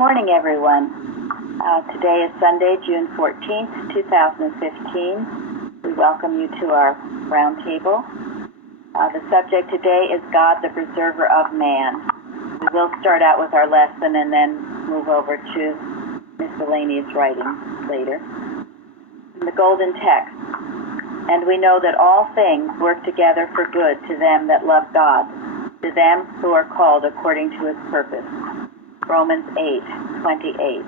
morning, everyone. Today is Sunday, June 14th, 2015. We welcome you to our Roundtable. The subject today is God, the Preserver of Man. We will start out with our lesson and then move over to miscellaneous writing later. The golden text. And we know that all things work together for good to them that love God, to them who are called according to his purpose. Romans 8:28.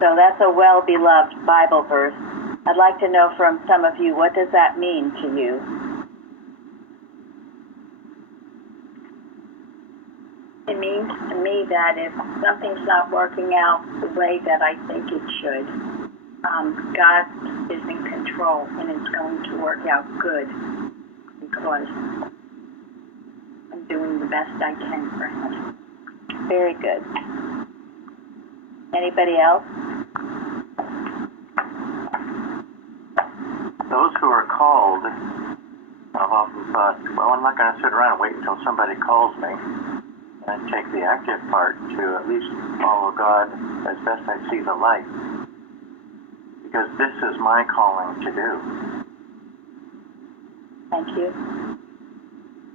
So that's a well-beloved Bible verse. I'd like to know from some of you, what does that mean to you? It means to me that if something's not working out the way that I think it should, God is in control and it's going to work out good because I'm doing the best I can for him. Very good. Anybody else? Those who are called, I've often thought, well, I'm not going to sit around and wait until somebody calls me and take the active part to at least follow God as best I see the light. Because this is my calling to do. Thank you.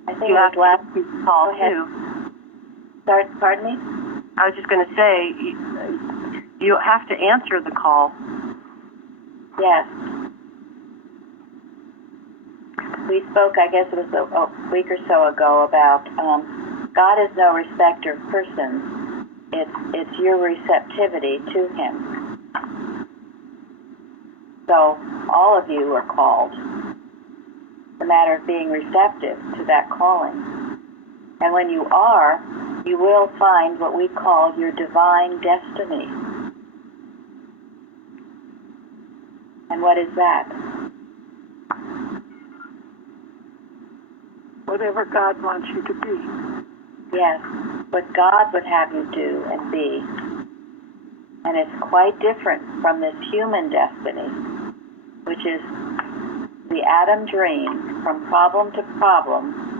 I think You have last to call too. Pardon me? I was just going to say, you have to answer the call. Yes. We spoke, I guess it was a week or so ago, about God is no respecter of persons. It's your receptivity to him. So all of you are called. It's a matter of being receptive to that calling. And when you are, you will find what we call your divine destiny. And what is that? Whatever God wants you to be. Yes, what God would have you do and be. And it's quite different from this human destiny, which is the Adam dream, from problem to problem,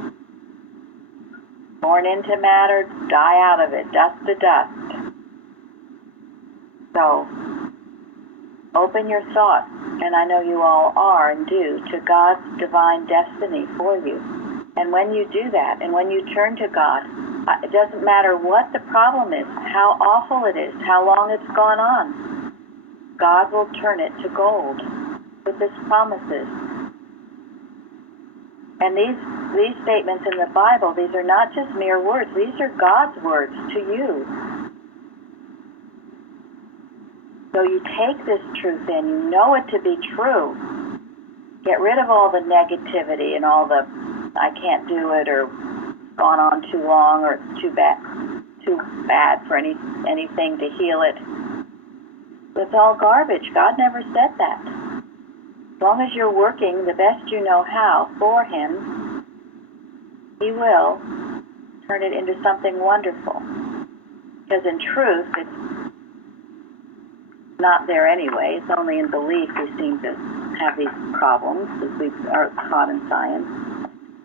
born into matter, die out of it, dust to dust. So, open your thoughts, and I know you all are and do, to God's divine destiny for you. And when you do that, and when you turn to God, it doesn't matter what the problem is, how awful it is, how long it's gone on, God will turn it to gold with his promises. And these statements in the Bible, these are not just mere words, these are God's words to you. So you take this truth in, you know it to be true. Get rid of all the negativity and all the, I can't do it, or gone on too long, or it's too bad for anything to heal it. It's all garbage. God never said that. As long as you're working the best you know how for him, he will turn it into something wonderful. Because in truth, it's not there anyway. It's only in belief we seem to have these problems, as we are taught in science.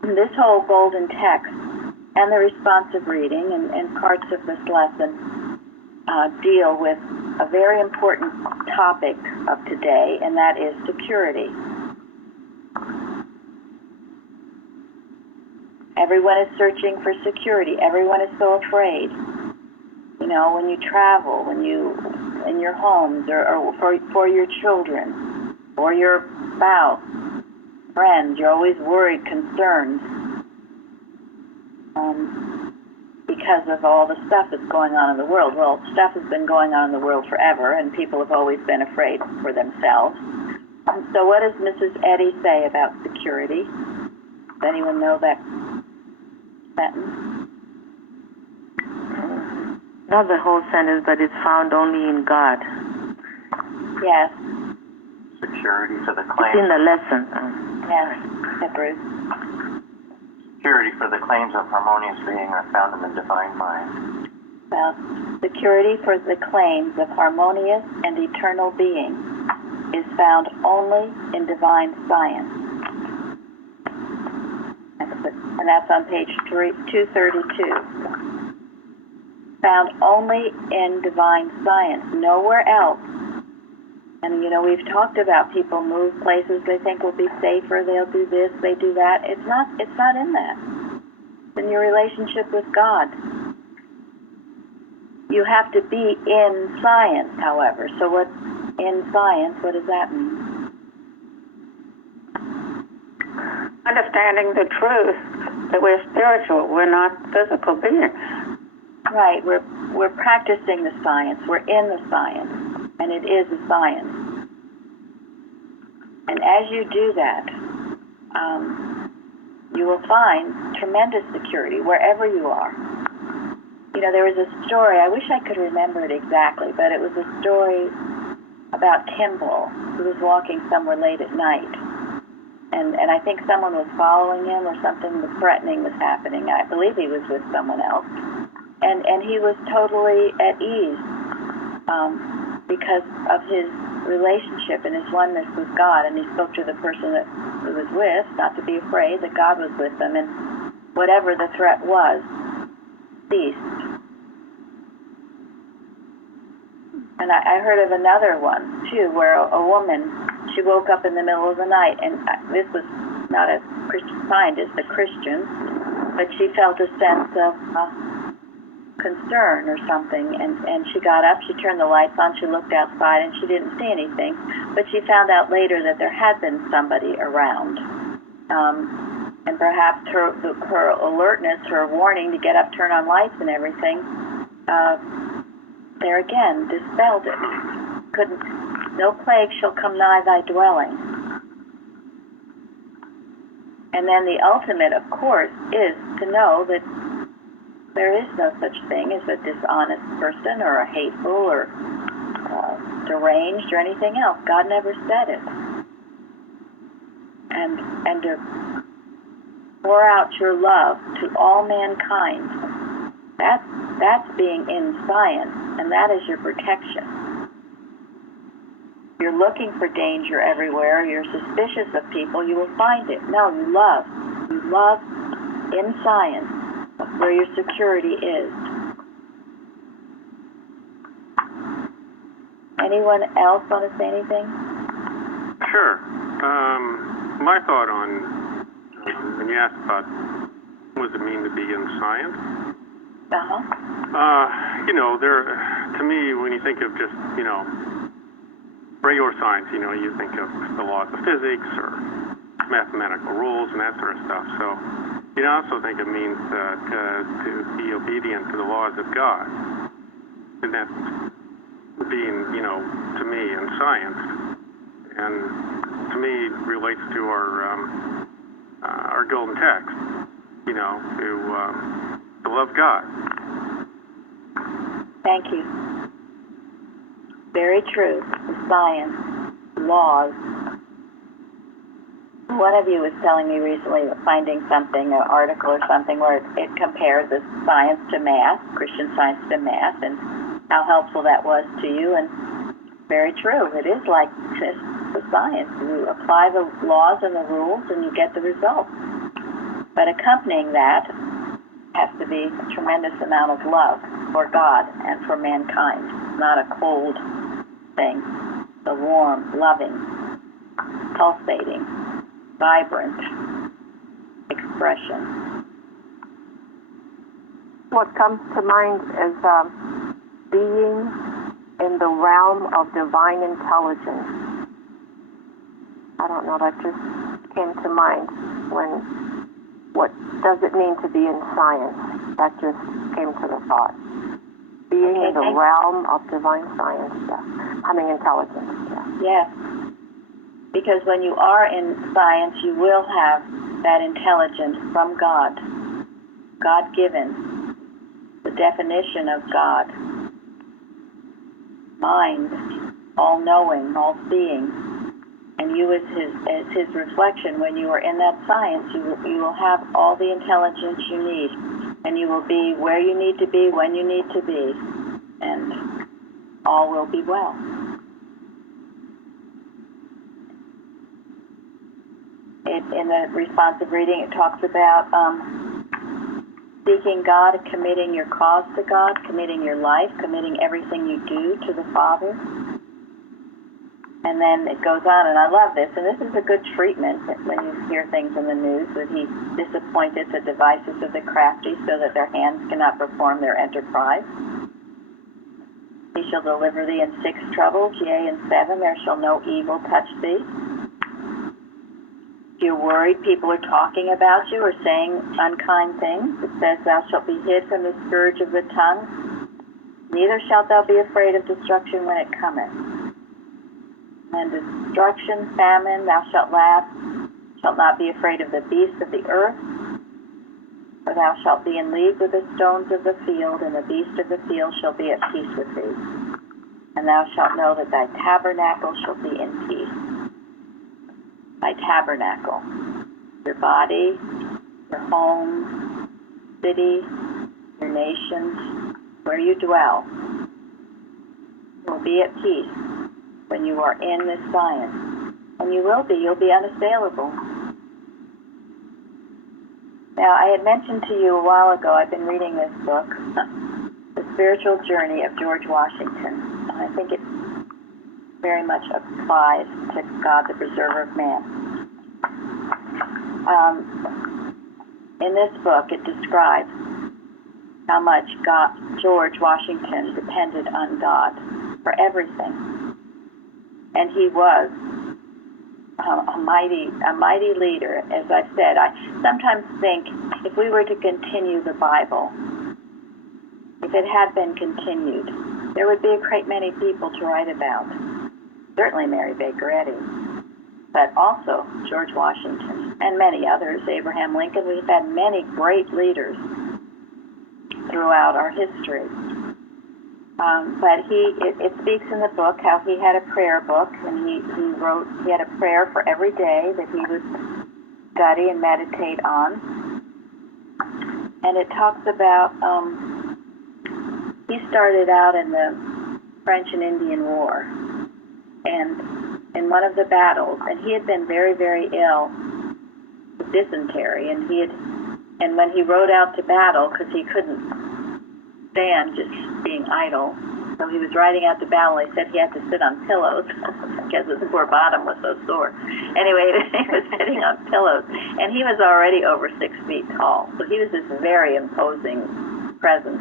And this whole golden text and the responsive reading and parts of this lesson deal with a very important topic of today, and that is security. Everyone is searching for security. Everyone is so afraid. You know, when you travel, when you in your homes, or for your children, or your spouse, friends, you're always worried, concerned, because of all the stuff that's going on in the world. Well, stuff has been going on in the world forever, and people have always been afraid for themselves. So what does Mrs. Eddy say about security? Does anyone know that sentence? Not the whole sentence, but it's found only in God. Yes. Security for the It's claims. in the lesson. Yes, Bruce. Security for the claims of harmonious being are found in the divine mind. Well, security for the claims of harmonious and eternal being is found only in divine science. And that's on page 232. found only in divine science, nowhere else. And, we've talked about people move places they think will be safer, they'll do this, they do that. It's not in that. It's in your relationship with God. You have to be in science, however. So what does that mean? Understanding the truth that we're spiritual, we're not physical beings. Right, we're practicing the science, we're in the science, and it is a science. And as you do that, you will find tremendous security wherever you are. There was a story, I wish I could remember it exactly, but it was a story about Kimball, who was walking somewhere late at night. And I think someone was following him or something threatening was happening. I believe he was with someone else. And he was totally at ease because of his relationship and his oneness with God. And he spoke to the person that he was with, not to be afraid, that God was with them. And whatever the threat was, ceased. And I heard of another one, too, where a woman, she woke up in the middle of the night, and this was not a Christian Scientist, a Christian, but she felt a sense of concern or something, and she got up, she turned the lights on, she looked outside, and she didn't see anything, but she found out later that there had been somebody around. And perhaps her alertness, her warning to get up, turn on lights and everything, there again, dispelled it. No plague shall come nigh thy dwelling. And then the ultimate, of course, is to know that there is no such thing as a dishonest person or a hateful or deranged or anything else. God never said it. And to pour out your love to all mankind, that's being in science, and that is your protection. You're looking for danger everywhere, you're suspicious of people, you will find it. No, you love. You love in science where your security is. Anyone else want to say anything? Sure. My thought on when you asked about what does it mean to be in science? To me, when you think of just, regular science, you think of the laws of physics or mathematical rules and that sort of stuff. So, I also think it means to be obedient to the laws of God. And that's being, to me, in science. And to me, relates to our golden text, to love God. Thank you. Very true. Science, laws. One of you was telling me recently finding something, an article or something, where it compares the science to math, Christian science to math, and how helpful that was to you. And very true. It is like the science. You apply the laws and the rules, and you get the results. But accompanying that has to be a tremendous amount of love for God and for mankind, not a cold thing. The warm, loving, pulsating, vibrant expression. What comes to mind is being in the realm of divine intelligence. I don't know, that just came to mind when, what does it mean to be in science? That just came to the thought. Being in the realm of divine science, intelligence, Yes. Because when you are in science, you will have that intelligence from God. God-given. The definition of God. Mind, all-knowing, all-seeing. And you as his reflection, when you are in that science, you will have all the intelligence you need. And you will be where you need to be, when you need to be. And all will be well. In the responsive reading, it talks about seeking God, committing your cause to God, committing your life, committing everything you do to the Father. And then it goes on, and I love this, and this is a good treatment when you hear things in the news, that he disappointeth the devices of the crafty so that their hands cannot perform their enterprise. He shall deliver thee in 6 troubles, yea, in 7 there shall no evil touch thee. If you're worried people are talking about you or saying unkind things, it says, thou shalt be hid from the scourge of the tongue, neither shalt thou be afraid of destruction when it cometh. And destruction, famine, thou shalt laugh, shalt not be afraid of the beasts of the earth, for thou shalt be in league with the stones of the field, and the beast of the field shall be at peace with thee. And thou shalt know that thy tabernacle shall be in peace. Thy tabernacle, your body, your home, city, your nations, where you dwell, will be at peace when you are in this science. And you'll be unassailable. Now, I had mentioned to you a while ago, I've been reading this book, The Spiritual Journey of George Washington. And I think it very much applies to God, the preserver of man. In this book, it describes how much George Washington depended on God for everything. And he was a mighty leader. As I've said, I sometimes think if we were to continue the Bible, if it had been continued, there would be a great many people to write about. Certainly Mary Baker Eddy, but also George Washington and many others, Abraham Lincoln. We've had many great leaders throughout our history. But it speaks in the book how he had a prayer book, and he had a prayer for every day that he would study and meditate on. And it talks about, he started out in the French and Indian War, and in one of the battles, and he had been very, very ill with dysentery, and when he rode out to battle, because he couldn't stand just being idle, so he was riding out to battle. He said he had to sit on pillows because his poor bottom was so sore. Anyway, he was sitting on pillows, and he was already over 6 feet tall, so he was this very imposing presence.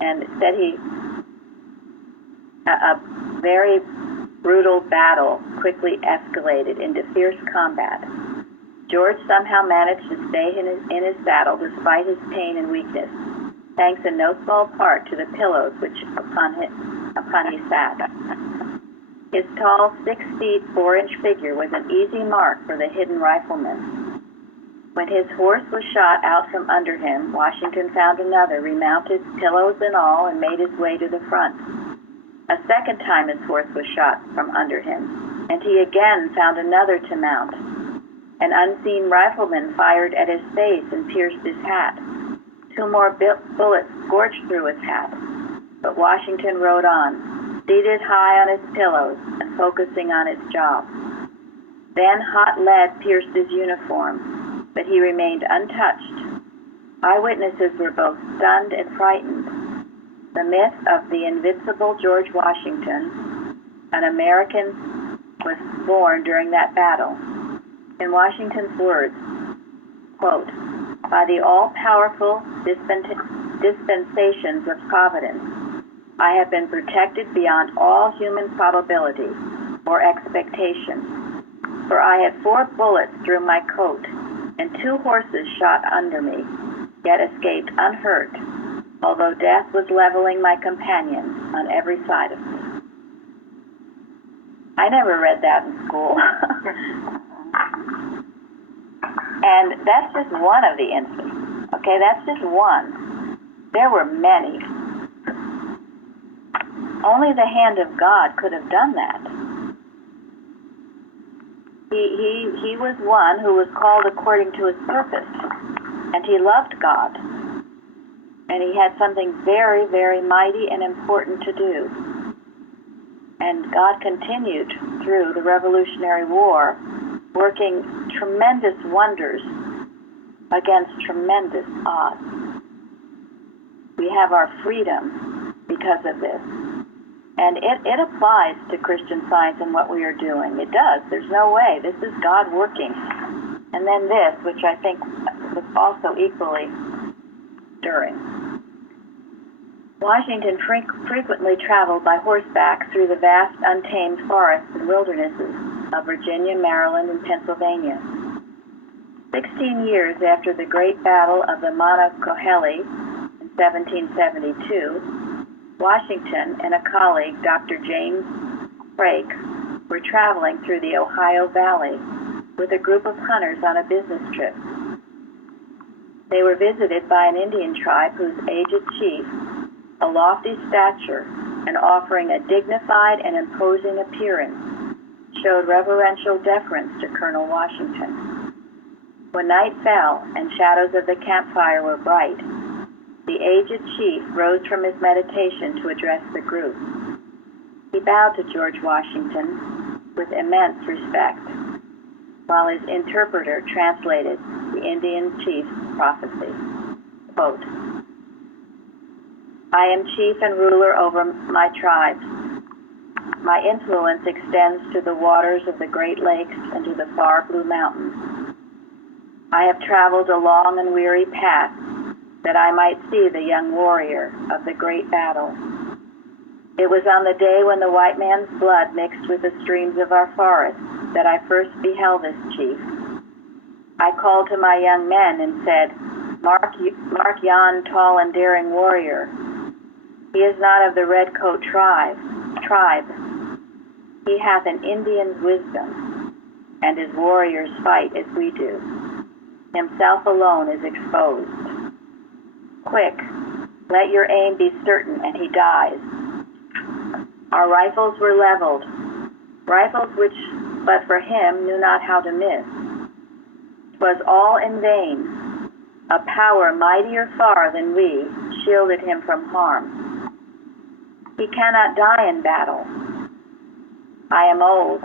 And it said a very brutal battle quickly escalated into fierce combat. George somehow managed to stay in his saddle despite his pain and weakness, thanks in no small part to the pillows upon he sat. His tall 6 feet 4 inch figure was an easy mark for the hidden rifleman. When his horse was shot out from under him, Washington found another, remounted, pillows and all, and made his way to the front. A second time his horse was shot from under him, and he again found another to mount. An unseen rifleman fired at his face and pierced his hat. 2 more bullets scorched through his hat, but Washington rode on, seated high on his pillows and focusing on its job. Then hot lead pierced his uniform, but he remained untouched. Eyewitnesses were both stunned and frightened. The myth of the invincible George Washington, an American, was born during that battle. In Washington's words, quote, by the all-powerful dispensations of Providence, I have been protected beyond all human probability or expectation. For I had 4 bullets through my coat, and 2 horses shot under me, yet escaped unhurt, although death was leveling my companions on every side of me. I never read that in school. And that's just one of the instances. Okay, that's just one. There were many. Only the hand of God could have done that. He was one who was called according to his purpose, and he loved God, and he had something very, very mighty and important to do. And God continued through the Revolutionary War, working tremendous wonders against tremendous odds. We have our freedom because of this. And it applies to Christian Science and what we are doing. It does. There's no way. This is God working. And then this, which I think was also equally stirring. Washington frequently traveled by horseback through the vast untamed forests and wildernesses of Virginia, Maryland, and Pennsylvania. 16 years after the great battle of the Monongahela in 1772, Washington and a colleague, Dr. James Craik, were traveling through the Ohio Valley with a group of hunters on a business trip. They were visited by an Indian tribe whose aged chief, a lofty stature and offering a dignified and imposing appearance, showed reverential deference to Colonel Washington. When night fell and shadows of the campfire were bright, the aged chief rose from his meditation to address the group. He bowed to George Washington with immense respect, while his interpreter translated the Indian chief's prophecy. Quote, "I am chief and ruler over my tribes. My influence extends to the waters of the Great Lakes and to the far blue mountains. I have traveled a long and weary path that I might see the young warrior of the great battle. It was on the day when the white man's blood mixed with the streams of our forests that I first beheld this chief. I called to my young men and said, 'Mark yon tall and daring warrior. He is not of the redcoat tribe. He hath an Indian's wisdom, and his warriors fight as we do. Himself alone is exposed. Quick, let your aim be certain, and he dies.' Our rifles were leveled, rifles which, but for him, knew not how to miss. 'Twas all in vain. A power mightier far than we shielded him from harm. He cannot die in battle. I am old,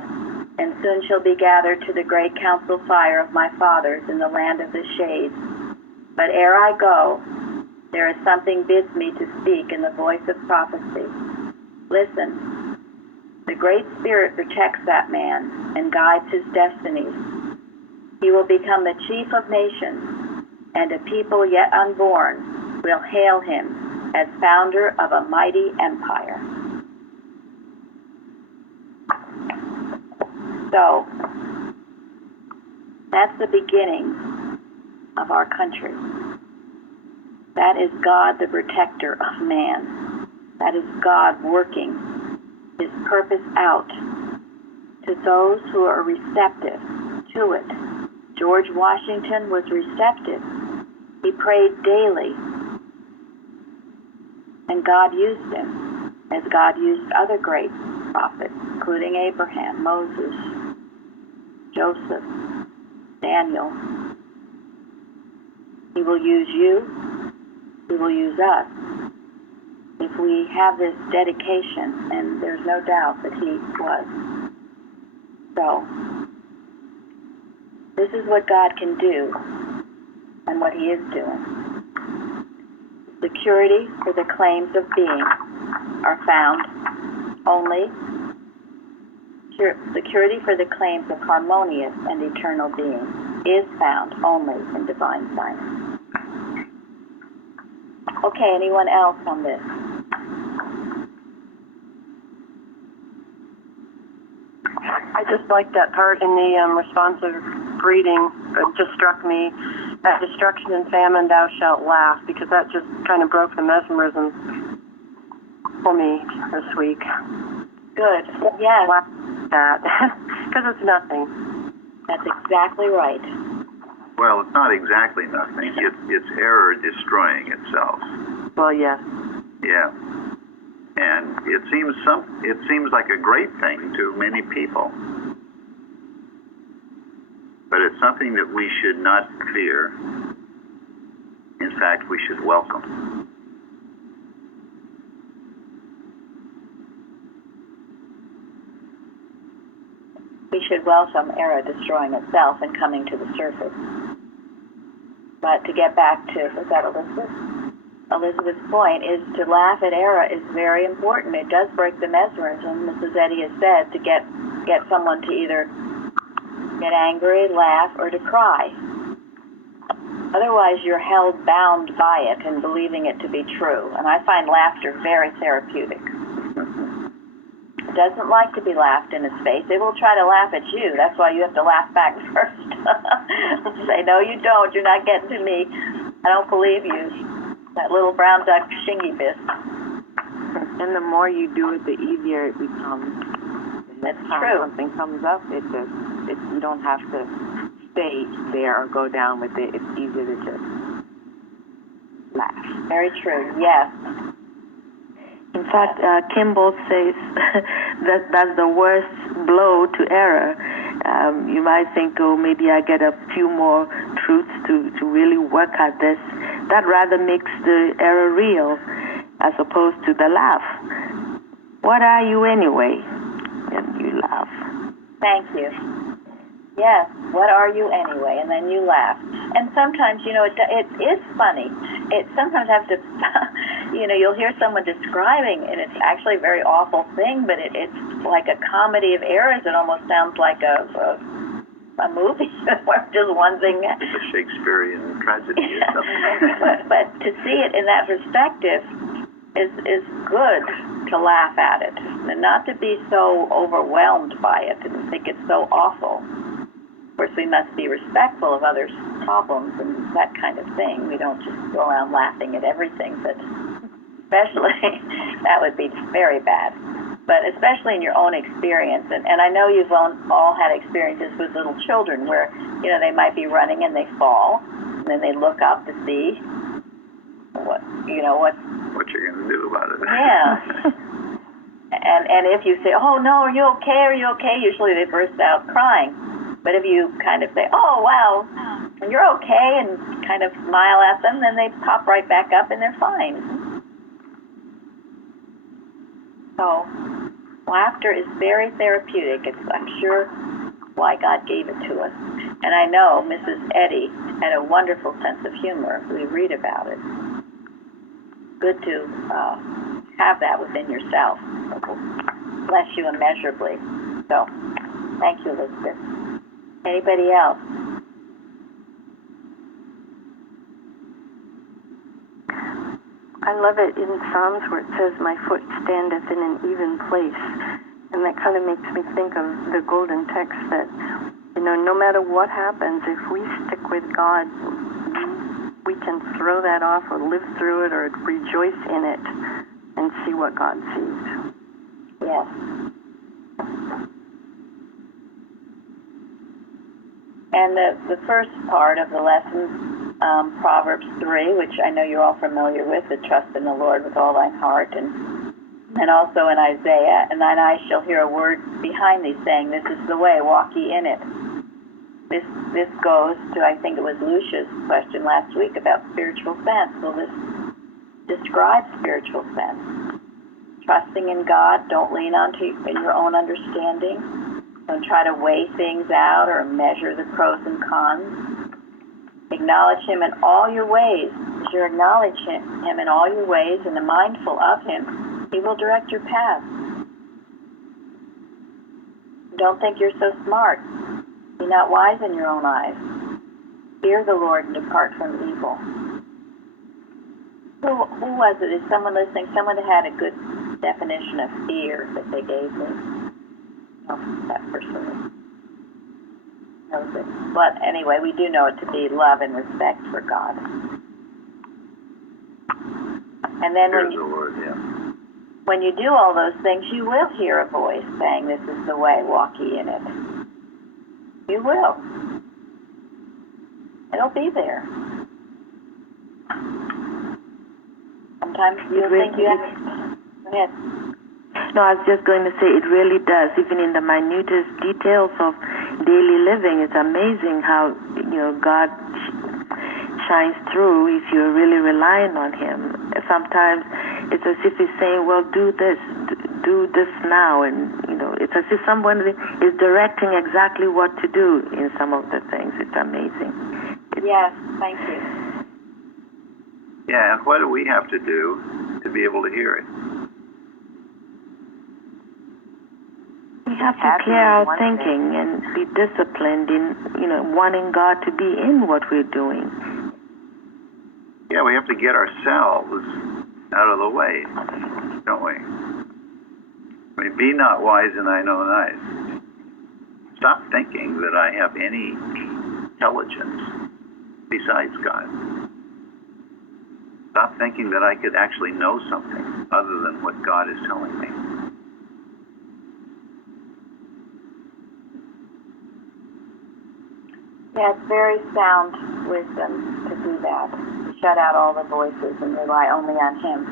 and soon shall be gathered to the great council fire of my fathers in the land of the shades. But ere I go, there is something bids me to speak in the voice of prophecy. Listen, the Great Spirit protects that man and guides his destinies. He will become the chief of nations, and a people yet unborn will hail him as founder of a mighty empire." So, that's the beginning of our country. That is God, the protector of man. That is God working his purpose out to those who are receptive to it. George Washington was receptive. He prayed daily, and God used him, as God used other great prophets, including Abraham, Moses, Joseph, Daniel. He will use you. He will use us if we have this dedication, and there's no doubt that he was. So, this is what God can do and what he is doing. Security for the claims of being are found only. Security for the claims of harmonious and eternal being is found only in divine science. Okay, anyone else on this? I just like that part in the responsive reading. It just struck me, at destruction and famine thou shalt laugh, because that just kind of broke the mesmerism for me this week. Good. Yes. Laugh at that, because it's nothing. That's exactly right. Well, it's not exactly nothing. It's error destroying itself. Well, yes. Yeah. And it seems like a great thing to many people. But it's something that we should not fear. In fact, we should welcome. We should welcome error destroying itself and coming to the surface. But to get back to, was that Elizabeth? Elizabeth's point, is to laugh at error is very important. It does break the mesmerism, Mrs. Eddy has said, to get someone to either get angry, laugh, or to cry. Otherwise, you're held bound by it and believing it to be true. And I find laughter very therapeutic. It doesn't like to be laughed in its face. It will try to laugh at you. That's why you have to laugh back first. Say, no, you don't. You're not getting to me. I don't believe you. That little brown duck shingy fist. And the more you do it, the easier it becomes. That's Next time true. something comes up, you don't have to stay there or go down with it. It's easier to just laugh. Very true. Yes. In fact, Kimball says that's the worst blow to error. You might think, oh, maybe I get a few more truths to really work at this. That rather makes the error real as opposed to the laugh. What are you anyway? And you laugh. Thank you. Yes, what are you anyway? And then you laugh. And sometimes, it is funny. It sometimes has to, you'll hear someone describing, and it's actually a very awful thing, but it's like a comedy of errors. It almost sounds like a movie where just one thing. It's a Shakespearean tragedy or something. but to see it in that perspective is good to laugh at it, and not to be so overwhelmed by it and think it's so awful. Of course, we must be respectful of others' problems and that kind of thing. We don't just go around laughing at everything, but especially, that would be very bad. But especially in your own experience, and I know you've all had experiences with little children where, they might be running and they fall, and then they look up to see what you're going to do about it. Yeah. And if you say, oh, no, are you okay? Are you okay? Usually they burst out crying. But if you kind of say, oh, wow, you're okay, and kind of smile at them, then they pop right back up and they're fine. So laughter is very therapeutic. I'm sure why God gave it to us. And I know Mrs. Eddy had a wonderful sense of humor. We read about it. Good to have that within yourself. It will bless you immeasurably. So, thank you, Elizabeth. Anybody else? I love it in Psalms where it says, my foot standeth in an even place. And that kind of makes me think of the golden text that, no matter what happens, if we stick with God, we can throw that off or live through it or rejoice in it and see what God sees. Yes. And the first part of the lesson, Proverbs 3, which I know you're all familiar with, the trust in the Lord with all thine heart, and also in Isaiah, and thine eyes shall hear a word behind thee saying, this is the way, walk ye in it. This goes to, I think it was Lucia's question last week about spiritual sense. Well, this describes spiritual sense. Trusting in God, don't lean on in your own understanding. Don't try to weigh things out or measure the pros and cons. Acknowledge Him in all your ways. As you acknowledge Him in all your ways and are mindful of Him, He will direct your path. Don't think you're so smart. Be not wise in your own eyes. Fear the Lord and depart from evil. Who was it? Is someone listening? Someone that had a good definition of fear that they gave me. Oh, that person knows it. But anyway, we do know it to be love and respect for God. And then when you do all those things, you will hear a voice saying, this is the way, walk ye in it. You will. It'll be there. Sometimes you'll think you have to. Go ahead. No, I was just going to say it really does. Even in the minutest details of daily living, it's amazing how, God shines through if you're really relying on Him. Sometimes it's as if He's saying, well, do this now. And, it's as if someone is directing exactly what to do in some of the things. It's amazing. Yes, thank you. Yeah, and what do we have to do to be able to hear it? We have to clear our thinking and be disciplined in, wanting God to be in what we're doing. Yeah, we have to get ourselves out of the way, don't we? I mean, be not wise and I know nice. Stop thinking that I have any intelligence besides God. Stop thinking that I could actually know something other than what God is telling me. Yeah, it's very sound wisdom to do that, to shut out all the voices and rely only on Him.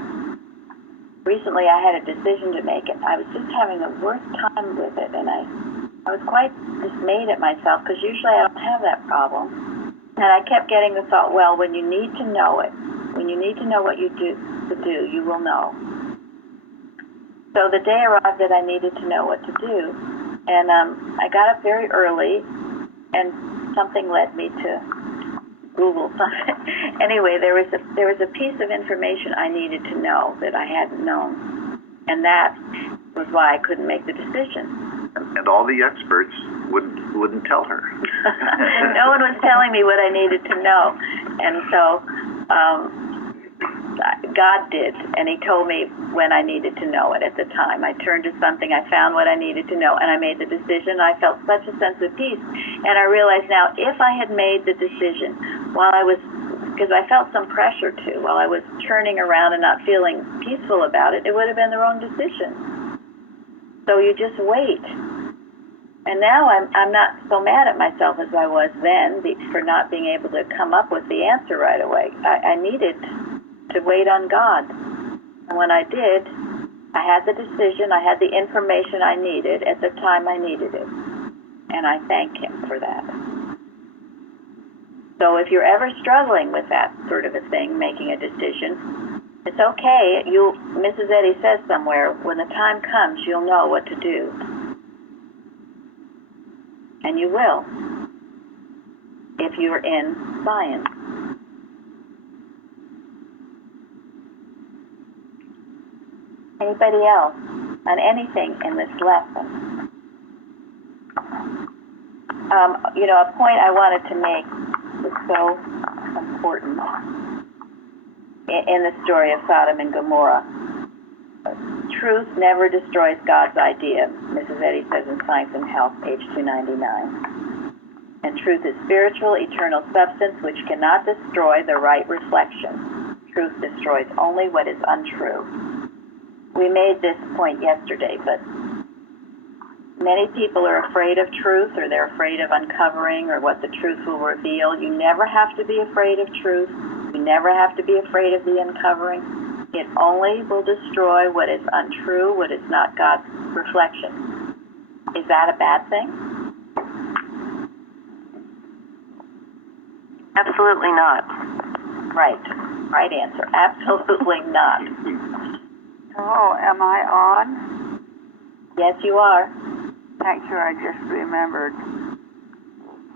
Recently, I had a decision to make, and I was just having the worst time with it, and I was quite dismayed at myself, because usually I don't have that problem. And I kept getting the thought, well, when you need to know it, when you need to know what you do, you will know. So the day arrived that I needed to know what to do, and I got up very early, and something led me to Google something. Anyway, there was a piece of information I needed to know that I hadn't known, and that was why I couldn't make the decision. And all the experts wouldn't tell her. No one was telling me what I needed to know, and so God did, and He told me when I needed to know it at the time. I turned to something, I found what I needed to know, and I made the decision. I felt such a sense of peace, and I realized now, if I had made the decision because I felt some pressure too, while I was turning around and not feeling peaceful about it, it would have been the wrong decision. So you just wait. And now I'm not so mad at myself as I was then for not being able to come up with the answer right away. I needed to wait on God. And when I did, I had the decision, I had the information I needed at the time I needed it. And I thank Him for that. So if you're ever struggling with that sort of a thing, making a decision, it's okay. Mrs. Eddy says somewhere, when the time comes, you'll know what to do. And you will, if you're in science. Anybody else on anything in this lesson? A point I wanted to make was so important in the story of Sodom and Gomorrah. Truth never destroys God's idea, Mrs. Eddy says in Science and Health, page 299. And truth is spiritual, eternal substance which cannot destroy the right reflection. Truth destroys only what is untrue. We made this point yesterday, but many people are afraid of truth, or they're afraid of uncovering, or what the truth will reveal. You never have to be afraid of truth. You never have to be afraid of the uncovering. It only will destroy what is untrue, what is not God's reflection. Is that a bad thing? Absolutely not. Right answer. Absolutely not. Oh, am I on? Yes, you are. Thank you. I just remembered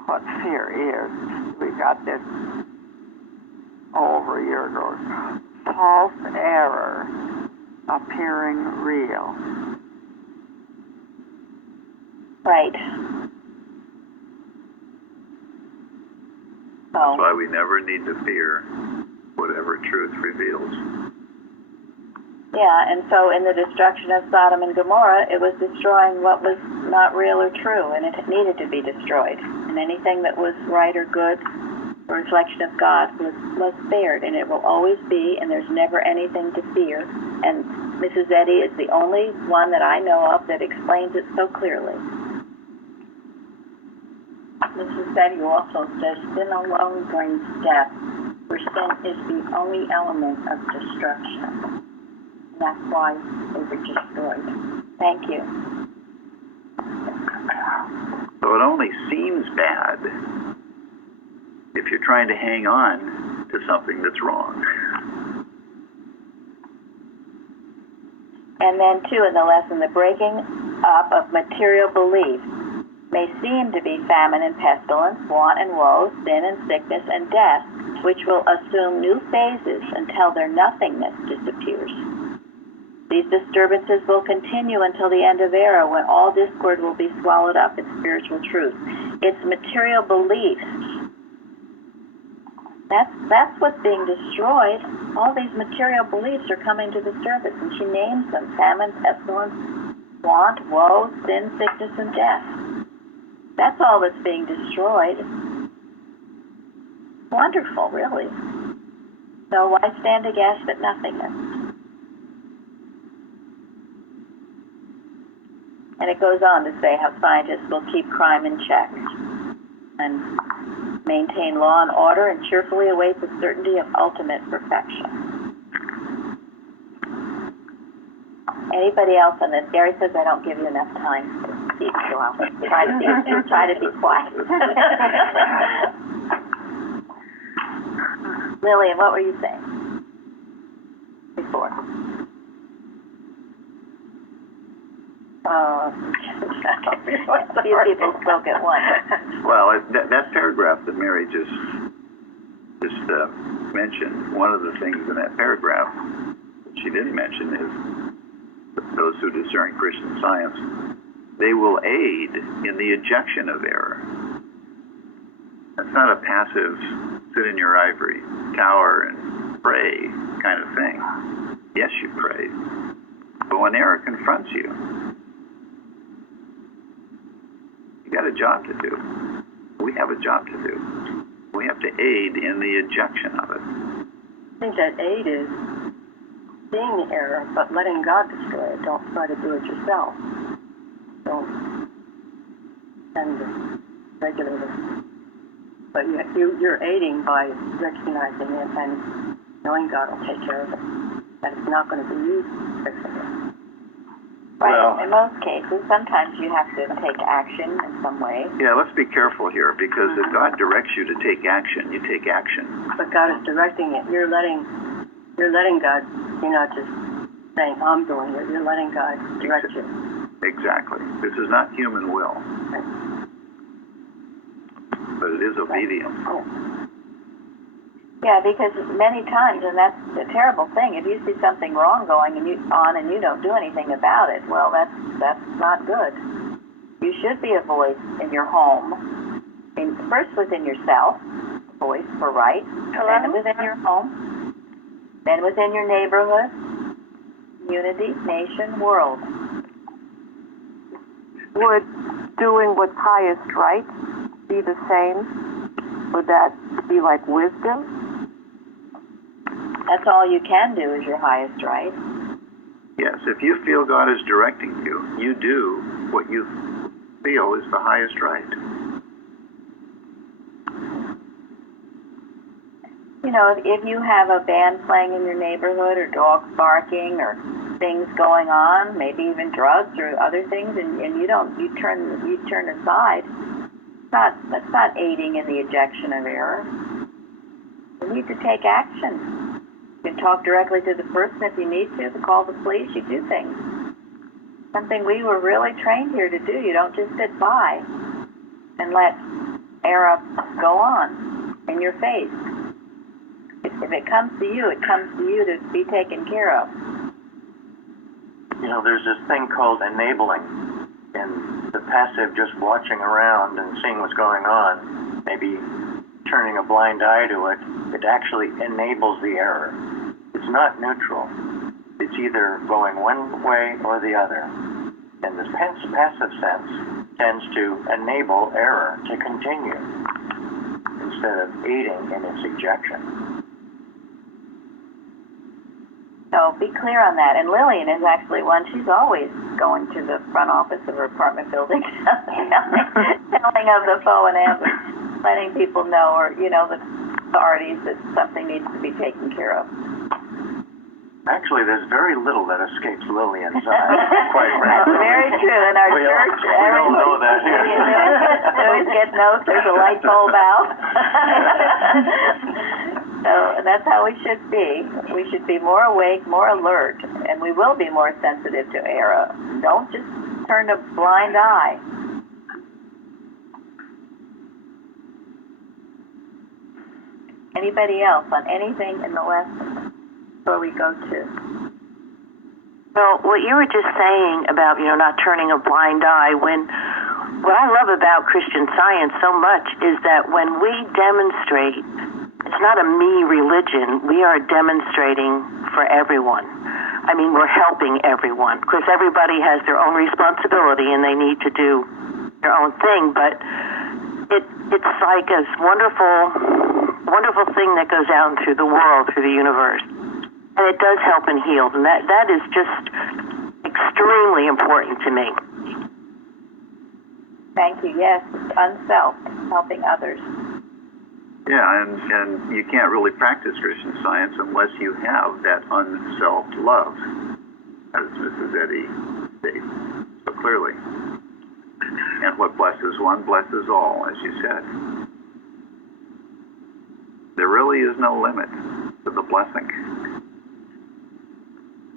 what fear is. We got this over a year ago. False error appearing real. Right. That's why we never need to fear whatever truth reveals. Yeah, and so in the destruction of Sodom and Gomorrah, it was destroying what was not real or true, and it needed to be destroyed. And anything that was right or good, a reflection of God, was spared, and it will always be, and there's never anything to fear. And Mrs. Eddy is the only one that I know of that explains it so clearly. Mrs. Eddy also says sin alone brings death, for sin is the only element of destruction. And that's why they were destroyed. Thank you. So it only seems bad if you're trying to hang on to something that's wrong. And then, too, in the lesson, the breaking up of material beliefs may seem to be famine and pestilence, want and woe, sin and sickness and death, which will assume new phases until their nothingness disappears. These disturbances will continue until the end of era, when all discord will be swallowed up in spiritual truth. It's material beliefs. That's what's being destroyed. All these material beliefs are coming to the surface, and she names them: famine, pestilence, want, woe, sin, sickness, and death. That's all that's being destroyed. Wonderful, really. So why stand aghast at nothingness? And it goes on to say how scientists will keep crime in check and maintain law and order and cheerfully await the certainty of ultimate perfection. Anybody else on this? Gary says I don't give you enough time to speak, so I'll try to be quiet. Lillian, what were you saying before? A few people spoke at once. Well, that paragraph that Mary just mentioned, one of the things in that paragraph that she didn't mention is those who discern Christian Science, they will aid in the ejection of error. That's not a passive sit in your ivory tower and pray kind of thing. Yes, you pray, but when error confronts you, you got a job to do. We have a job to do. We have to aid in the ejection of it. I think that aid is seeing the error, but letting God destroy it. Don't try to do it yourself. Don't send it regularly. But you're aiding by recognizing it and knowing God will take care of it. That it's not going to be used fixing it. Right. Well, in most cases, sometimes you have to take action in some way. Yeah, let's be careful here, because if God directs you to take action, you take action. But God is directing it. You're letting God. You're not just saying, I'm doing it. You're letting God direct you. Exactly. This is not human will, but it is obedience. Yeah, because many times, and that's a terrible thing, if you see something wrong going and you don't do anything about it, well, that's not good. You should be a voice in your home, first within yourself, a voice for right, then within your home, then within your neighborhood, community, nation, world. Would doing what's highest right be the same? Would that be like wisdom? That's all you can do is your highest right. Yes, if you feel God is directing you, you do what you feel is the highest right. You know, if you have a band playing in your neighborhood, or dogs barking, or things going on, maybe even drugs or other things, and you turn aside, that's not aiding in the ejection of error. You need to take action. You can talk directly to the person if you need to call the police. You do things. Something we were really trained here to do. You don't just sit by and let error go on in your face. If it comes to you, it comes to you to be taken care of. You know, there's this thing called enabling, and the passive just watching around and seeing what's going on, maybe turning a blind eye to it, it actually enables the error. It's not neutral. It's either going one way or the other. And the passive sense tends to enable error to continue instead of aiding in its ejection. So be clear on that. And Lillian is actually one. She's always going to the front office of her apartment building, telling of the foe and ambush, letting people know, or, the authorities, that something needs to be taken care of. Actually, there's very little that escapes Lillian's eye, quite frankly. That's very true. In our church, we don't know that here. You always get notes. There's a light bulb out. So that's how we should be. We should be more awake, more alert, and we will be more sensitive to error. Don't just turn a blind eye. Anybody else on anything in the lesson before we go to? Well, what you were just saying about, not turning a blind eye, what I love about Christian Science so much is that when we demonstrate, it's not a me religion, we are demonstrating for everyone. I mean, we're helping everyone, because everybody has their own responsibility and they need to do their own thing, but it's like a wonderful thing that goes out through the world, through the universe. And it does help and heal, and that is just extremely important to me. Thank you. Yes, it's unself, helping others. Yeah, and you can't really practice Christian Science unless you have that unself love, as Mrs. Eddy states so clearly. And what blesses one blesses all, as you said. There really is no limit to the blessing.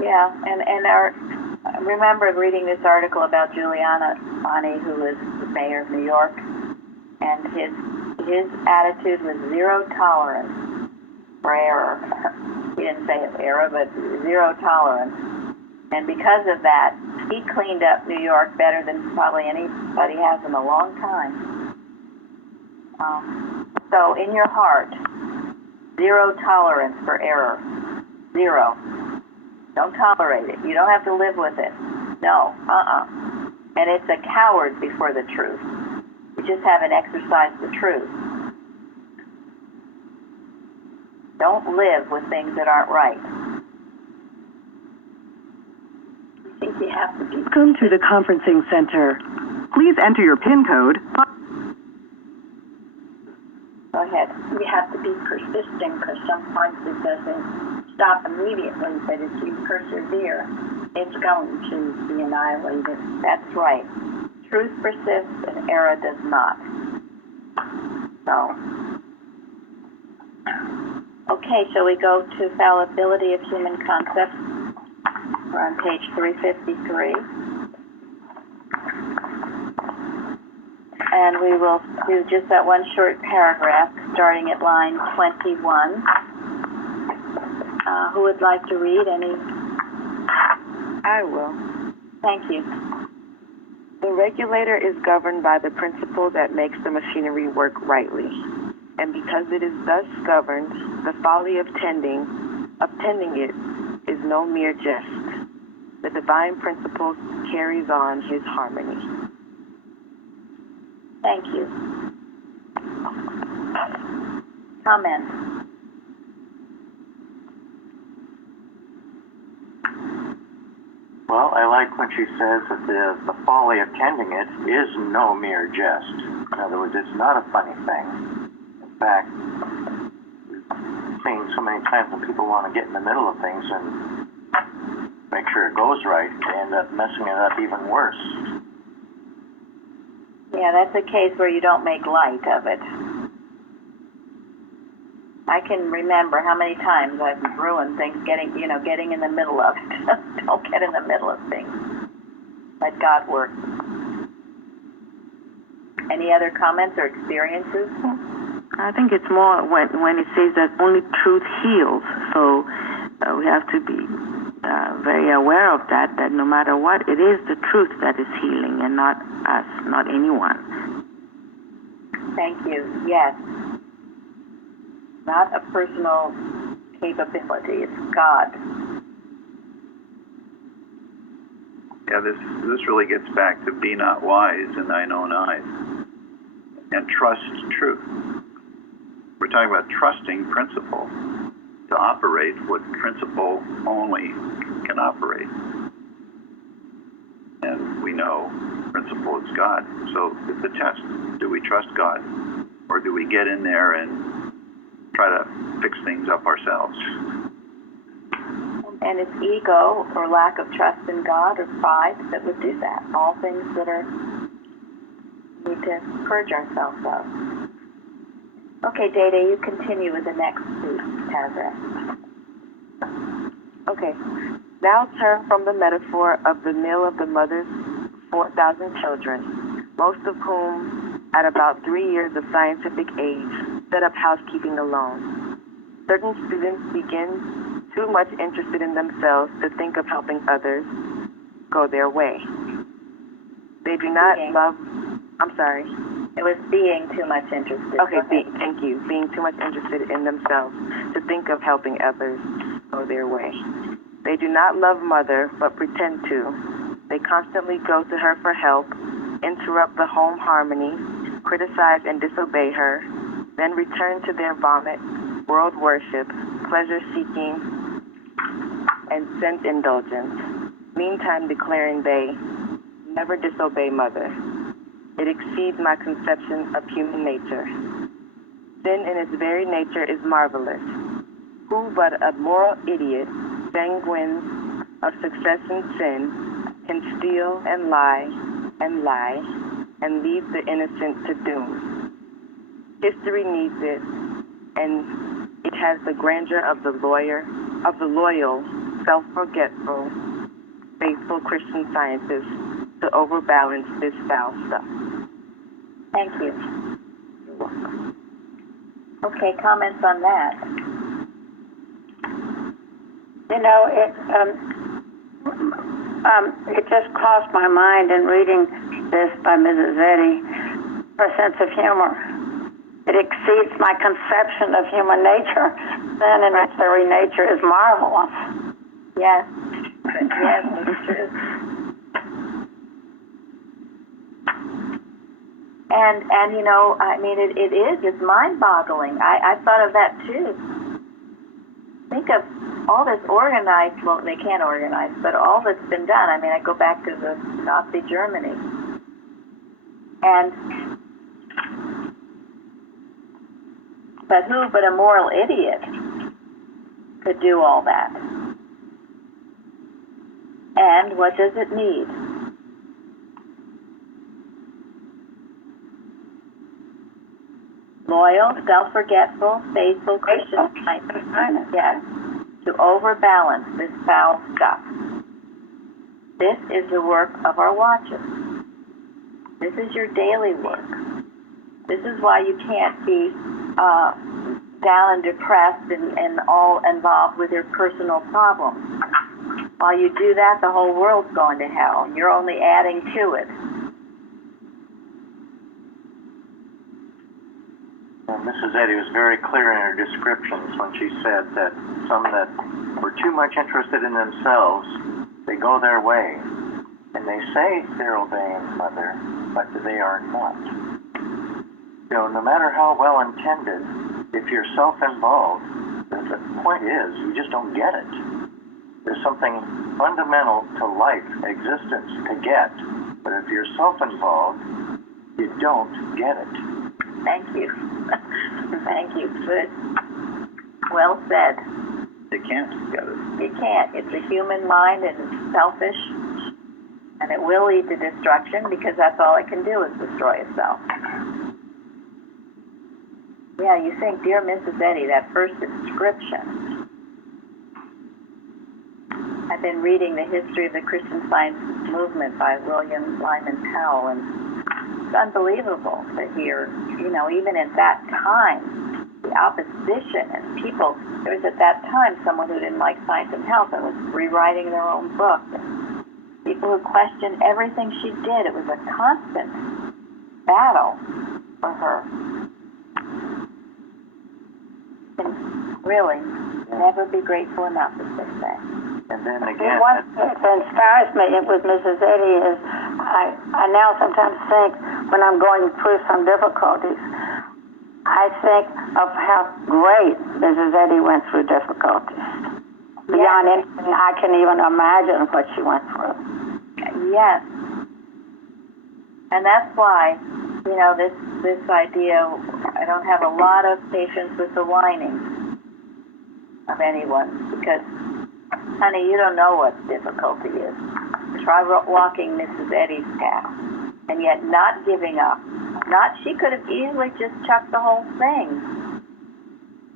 Yeah, and I remember reading this article about Giuliani, who was the mayor of New York, and his attitude was zero tolerance for error. He didn't say error, but zero tolerance. And because of that, he cleaned up New York better than probably anybody has in a long time. So in your heart, zero tolerance for error. Zero. Don't tolerate it. You don't have to live with it. No. And it's a coward before the truth. You just haven't exercised the truth. Don't live with things that aren't right. I think you have to be. Welcome to the conferencing center. Please enter your PIN code. Go ahead. You have to be persistent, because sometimes it doesn't stop immediately, but if you persevere, it's going to be annihilated. That's right. Truth persists and error does not. So, okay, shall we go to fallibility of human concepts? We're on page 353. And we will do just that one short paragraph starting at line 21. Who would like to read any? I will. Thank you. The regulator is governed by the principle that makes the machinery work rightly. And because it is thus governed, the folly of tending it is no mere jest. The divine principle carries on his harmony. Thank you. Comment? Well, I like when she says that the folly of tending it is no mere jest. In other words, it's not a funny thing. In fact, we've seen so many times when people want to get in the middle of things and make sure it goes right, they end up messing it up even worse. Yeah, that's a case where you don't make light of it. I can remember how many times I've ruined things getting in the middle of it. Don't get in the middle of things. Let God work. Any other comments or experiences? I think it's more when it says that only truth heals. So we have to be very aware of that no matter what, it is the truth that is healing and not us, not anyone. Thank you. Yes. Not a personal capability. It's God. Yeah, this really gets back to be not wise in thine own eyes and trust truth. We're talking about trusting principle to operate what principle only can operate. And we know principle is God. So it's a test. Do we trust God? Or do we get in there and try to fix things up ourselves? And it's ego or lack of trust in God or pride that would do that. All things that need to purge ourselves of. Okay, Dede, you continue with the next paragraph. Okay. Now turn from the metaphor of the meal of the mother's 4,000 children, most of whom, at about 3 years of scientific age, set up housekeeping alone. Certain students begin too much interested in themselves to think of helping others go their way. They do not love, I'm sorry. It was being too much interested. Okay, thank you. Being too much interested in themselves to think of helping others go their way. They do not love mother, but pretend to. They constantly go to her for help, interrupt the home harmony, criticize and disobey her, then return to their vomit, world worship, pleasure-seeking, and sense indulgence, meantime declaring they never disobey mother. It exceeds my conception of human nature. Sin in its very nature is marvelous. Who but a moral idiot, sanguine of success in sin, can steal and lie, and lead the innocent to doom? History needs it, and it has the grandeur of the loyal, self-forgetful, faithful Christian scientists to overbalance this foul stuff. Thank you. You're welcome. Okay, comments on that? You know, it just crossed my mind in reading this by Mrs. Eddy, her sense of humor. It exceeds my conception of human nature. Sin in its very nature is marvelous. Yes. Yes, it's true. And you know, I mean, it's mind-boggling. I thought of that too. Think of all this organized, well, they can't organize, but all that's been done. I mean, I go back to the Nazi Germany. But who but a moral idiot could do all that? And what does it need? Loyal, self-forgetful, faithful Christian scientists. Yes, to overbalance this foul stuff. This is the work of our watches. This is your daily work. This is why you can't be down and depressed and all involved with your personal problems. While you do that, the whole world's going to hell. You're only adding to it. And Mrs. Eddy was very clear in her descriptions when she said that some that were too much interested in themselves, they go their way. And they say they're obeying mother, but they are not. You know, no matter how well intended, if you're self-involved, the point is you just don't get it. There's something fundamental to life, existence, to get. But if you're self-involved, you don't get it. Thank you. Thank you. Good. Well said. You can't get it. You can't. It's a human mind and it's selfish. And it will lead to destruction because that's all it can do is destroy itself. Yeah, you think, dear Mrs. Eddy, that first description. I've been reading the history of the Christian Science movement by William Lyman Powell, and it's unbelievable to hear, you know, even at that time, the opposition and people, there was at that time someone who didn't like science and health and was rewriting their own book. And people who questioned everything she did. It was a constant battle for her. And really, never be grateful enough, as they say. And then again, what inspires me with Mrs. Eddy is I now sometimes think when I'm going through some difficulties, I think of how great Mrs. Eddy went through difficulties. Beyond anything I can even imagine what she went through. Yes. And that's why, you know, this idea, I don't have a lot of patience with the whining of anyone, because honey, you don't know what difficulty is. Try walking Mrs. Eddy's path, and yet not giving up. She could have easily just chucked the whole thing.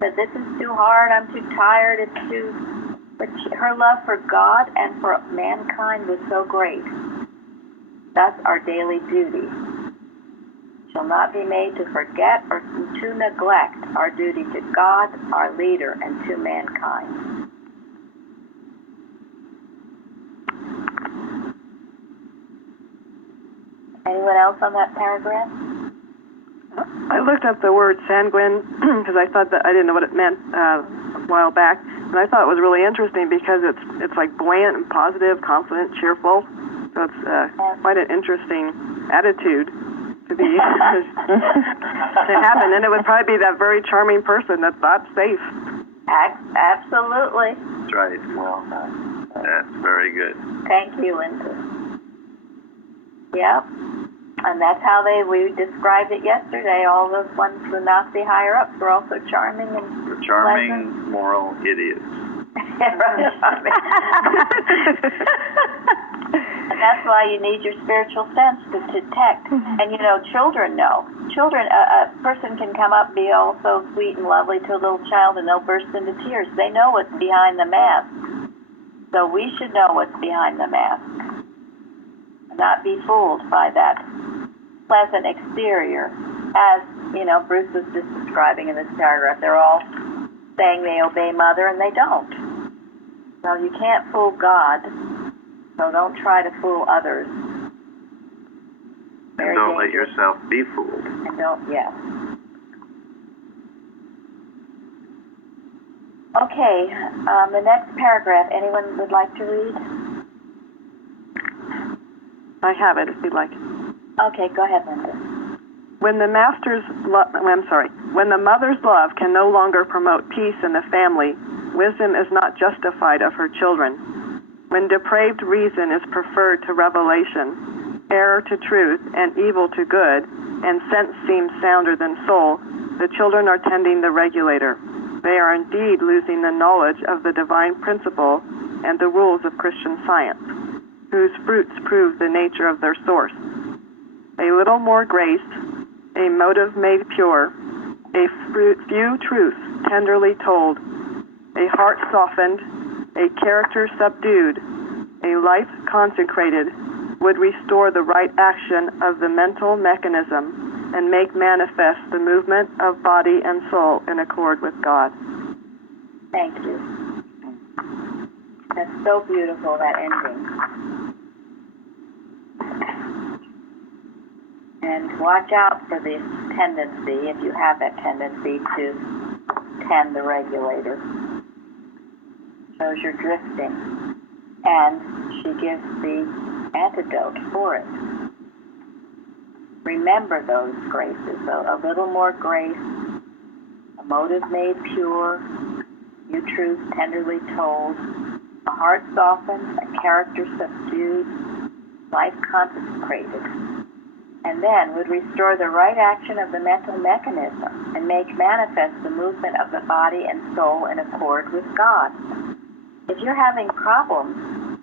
Said, this is too hard, I'm too tired, but her love for God and for mankind was so great. That's our daily duty. shall not be made to forget or to neglect our duty to God, our leader, and to mankind. Anyone else on that paragraph? I looked up the word sanguine because I thought that I didn't know what it meant a while back, and I thought it was really interesting because it's like buoyant and positive, confident, cheerful. So it's quite an interesting attitude to be to have, and then it would probably be that very charming person that's not safe. Absolutely. That's right. Well done. That's very good. Thank you, Linda. Yep. And that's how we described it yesterday. All those ones, the Nazi higher-ups, were also charming and charming, pleasant. Moral idiots. And that's why you need your spiritual sense to detect. And children know. Children, a person can come up and be all so sweet and lovely to a little child, and they'll burst into tears. They know what's behind the mask. So we should know what's behind the mask. Not be fooled by that pleasant exterior. As, Bruce was just describing in this paragraph, they're all saying they obey Mother, and they don't. So you can't fool God, so don't try to fool others. And don't let yourself be fooled. And yes. Okay, the next paragraph, anyone would like to read? I have it, if you'd like. Okay, go ahead, Linda. When the mother's love can no longer promote peace in the family, wisdom is not justified of her children. When depraved reason is preferred to revelation, error to truth, and evil to good, and sense seems sounder than soul, the children are tending the regulator. They are indeed losing the knowledge of the divine principle and the rules of Christian science, whose fruits prove the nature of their source. A little more grace, a motive made pure, a few truths tenderly told, a heart softened, a character subdued, a life consecrated, would restore the right action of the mental mechanism and make manifest the movement of body and soul in accord with God. Thank you. That's so beautiful, that ending. And watch out for this tendency, if you have that tendency, to tend the regulator. Shows you're drifting. And she gives the antidote for it. Remember those graces. So a little more grace, a motive made pure, new truths tenderly told, a heart softened, a character subdued, life consecrated. And then would restore the right action of the mental mechanism and make manifest the movement of the body and soul in accord with God. If you're having problems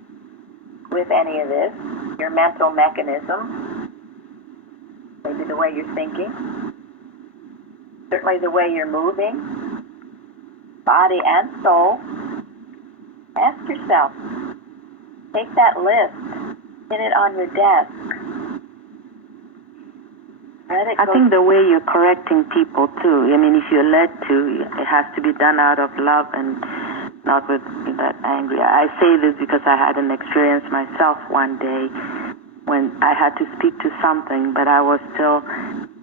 with any of this, your mental mechanism, maybe the way you're thinking, certainly the way you're moving, body and soul, ask yourself, take that list, pin it on your desk. I think the way you're correcting people, too, if you're led to, it has to be done out of love and not with that angry. I say this because I had an experience myself one day when I had to speak to something, but I was still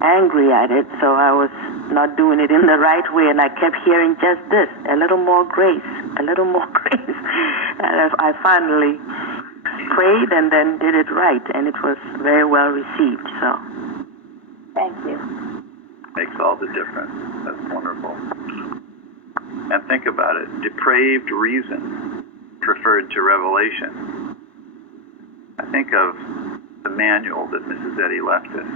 angry at it, so I was not doing it in the right way, and I kept hearing just this, a little more grace, a little more grace. And I finally prayed and then did it right, and it was very well received, so. Thank you. Makes all the difference. That's wonderful. And think about it. Depraved reason preferred to revelation. I think of the manual that Mrs. Eddy left us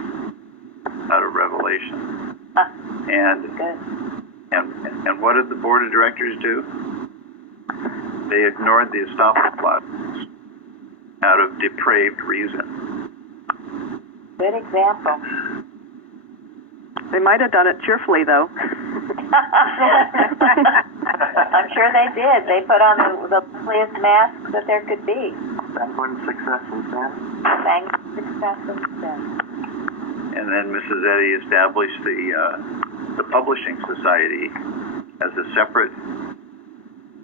out of Revelation. And what did the board of directors do? They ignored the estoppel clauses out of depraved reason. Good example. They might have done it cheerfully, though. I'm sure they did. They put on the clearest mask that there could be. Sanguine success and sin. Sanguine success and sin. And then Mrs. Eddy established the Publishing Society as a separate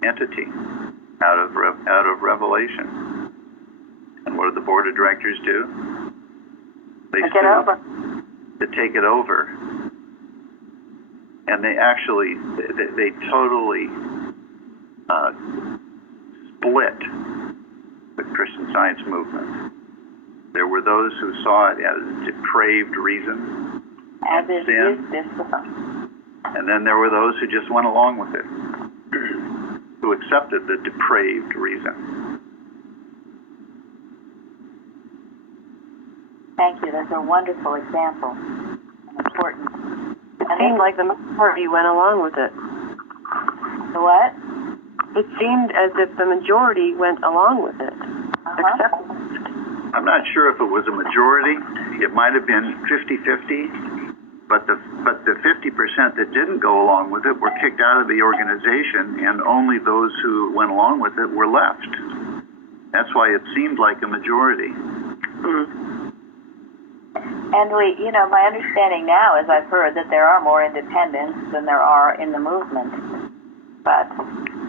entity out of Revelation. And what did the board of directors do? They Take it over. To take it over. And they actually, they totally split the Christian Science movement. There were those who saw it as depraved reason, As is sin, this and then there were those who just went along with it, who accepted the depraved reason. Thank you. Those are wonderful examples and important. It seemed like the majority went along with it. The what? It seemed as if the majority went along with it. Except I'm not sure if it was a majority. It might have been 50-50, but the 50% that didn't go along with it were kicked out of the organization, and only those who went along with it were left. That's why it seemed like a majority. And my understanding now is I've heard that there are more independents than there are in the movement. But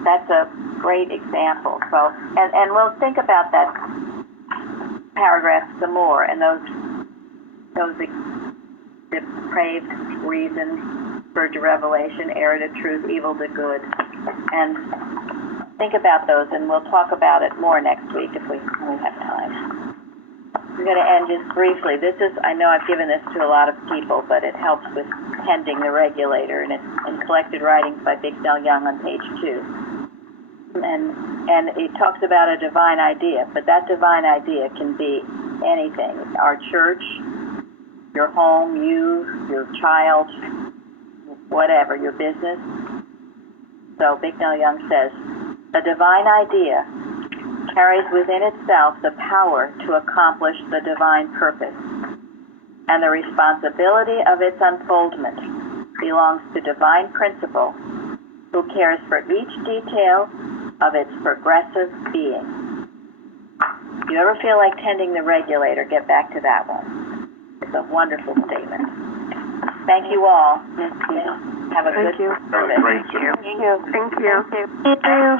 that's a great example. So, and we'll think about that paragraph some more, and those depraved reasons, spurred to revelation, error to truth, evil to good, and think about those, and we'll talk about it more next week when we have time. I'm going to end just briefly. I know I've given this to a lot of people, but it helps with tending the regulator, and it's in Collected Writings by Bignell Young on page 2. And it talks about a divine idea, but that divine idea can be anything. Our church, your home, you, your child, whatever, your business. So Bignell Young says, a divine idea carries within itself the power to accomplish the divine purpose, and the responsibility of its unfoldment belongs to divine principle, who cares for each detail of its progressive being. If you ever feel like tending the regulator, get back to that one. It's a wonderful statement. Thank you all. Have a good service. Great. Thank you. Thank you.